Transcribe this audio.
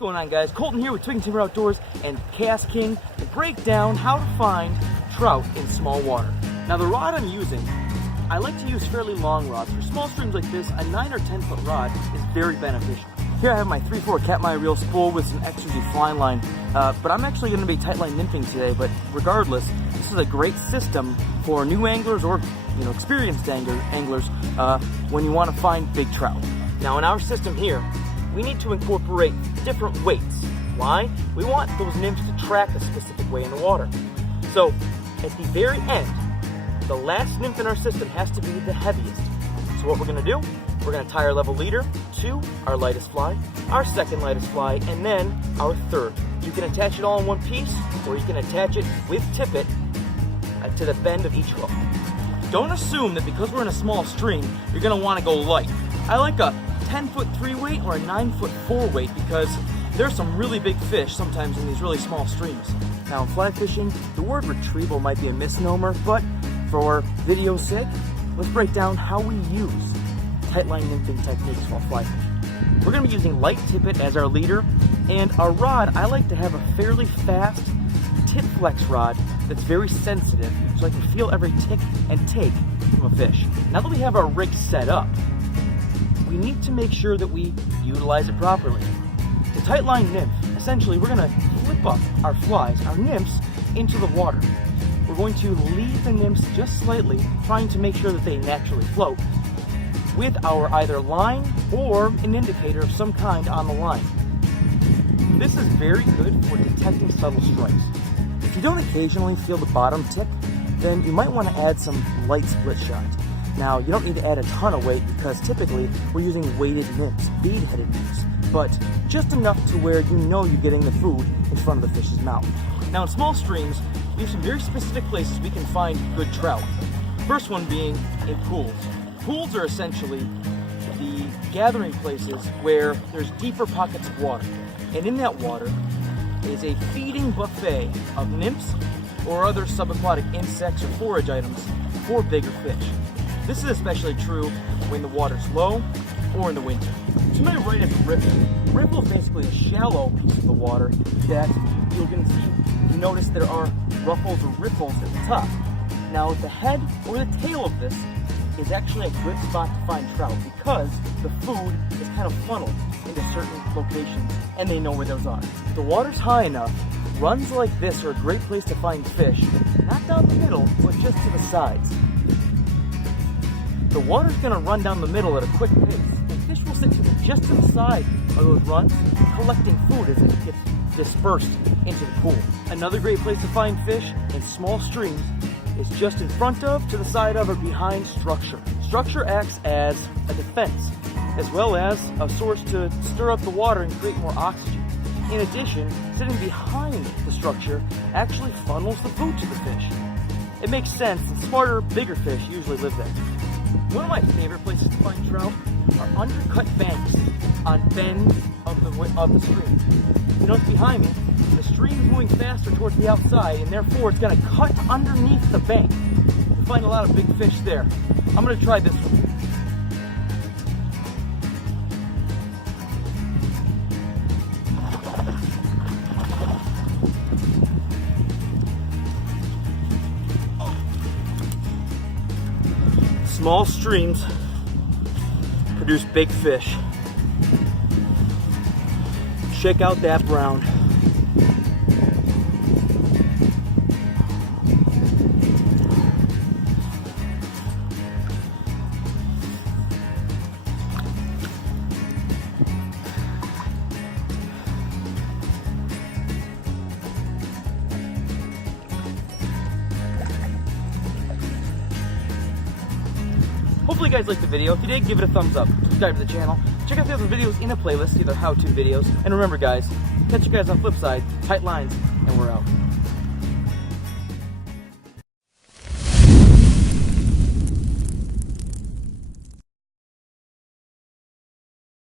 going on, guys? Colton here with Twig and Timber Outdoors and KastKing to break down how to find trout in small water. Now the rod I'm using, I like to use fairly long rods. For small streams like this, a 9 or 10 foot rod is very beneficial. Here I have my 3/4 Katmai reel spool with some Exergy fly line, but I'm actually going to be tightline nymphing today. But regardless, this is a great system for new anglers or experienced anglers when you want to find big trout. Now in our system here, we need to incorporate different weights. Why? We want those nymphs to track a specific way in the water. So at the very end, the last nymph in our system has to be the heaviest. So what we're going to do, we're going to tie our level leader to our lightest fly, our second lightest fly, and then our third. You can attach it all in one piece, or you can attach it with tippet to the bend of each hook. Don't assume that because we're in a small stream, you're going to want to go light. I like a 10-foot 3 weight or a 9-foot 4 weight because there's some really big fish sometimes in these really small streams. Now in fly fishing, the word retrieval might be a misnomer, but for video's sake, let's break down how we use tightline nymphing techniques while fly fishing. We're going to be using light tippet as our leader, and our rod, I like to have a fairly fast tip flex rod that's very sensitive so I can feel every tick and take from a fish. Now that we have our rig set up, we need to make sure that we utilize it properly. The tightline nymph, essentially we're going to flip up our flies, our nymphs, into the water. We're going to lead the nymphs just slightly, trying to make sure that they naturally float, with our either line or an indicator of some kind on the line. This is very good for detecting subtle strikes. If you don't occasionally feel the bottom tick, then you might want to add some light split shot. Now, you don't need to add a ton of weight because typically we're using weighted nymphs, bead-headed nymphs, but just enough to where you know you're getting the food in front of the fish's mouth. Now, in small streams, we have some very specific places we can find good trout. First one being in pools. Pools are essentially the gathering places where there's deeper pockets of water, and in that water is a feeding buffet of nymphs or other subaquatic insects or forage items for bigger fish. This is especially true when the water's low or in the winter. To my right is a riffle. Riffle is basically a shallow piece of the water that you can notice there are ruffles or ripples at the top. Now the head or the tail of this is actually a good spot to find trout because the food is kind of funneled into certain locations and they know where those are. If the water's high enough, runs like this are a great place to find fish, not down the middle, but just to the sides. The water's going to run down the middle at a quick pace, and fish will sit just to the side of those runs, collecting food as it gets dispersed into the pool. Another great place to find fish in small streams is just in front of, to the side of, or behind structure. Structure acts as a defense, as well as a source to stir up the water and create more oxygen. In addition, sitting behind the structure actually funnels the food to the fish. It makes sense, and smarter, bigger fish usually live there. One of my favorite places to find trout are undercut banks on bends of the stream. You notice behind me, the stream is moving faster towards the outside, and therefore it's going to cut underneath the bank. You'll find a lot of big fish there. I'm going to try this one. Small streams produce big fish. Check out that brown. Hopefully you guys liked the video. If you did, give it a thumbs up. Subscribe to the channel. Check out the other videos in a playlist, either how-to videos. And remember guys, catch you guys on the flip side. Tight lines, and we're out.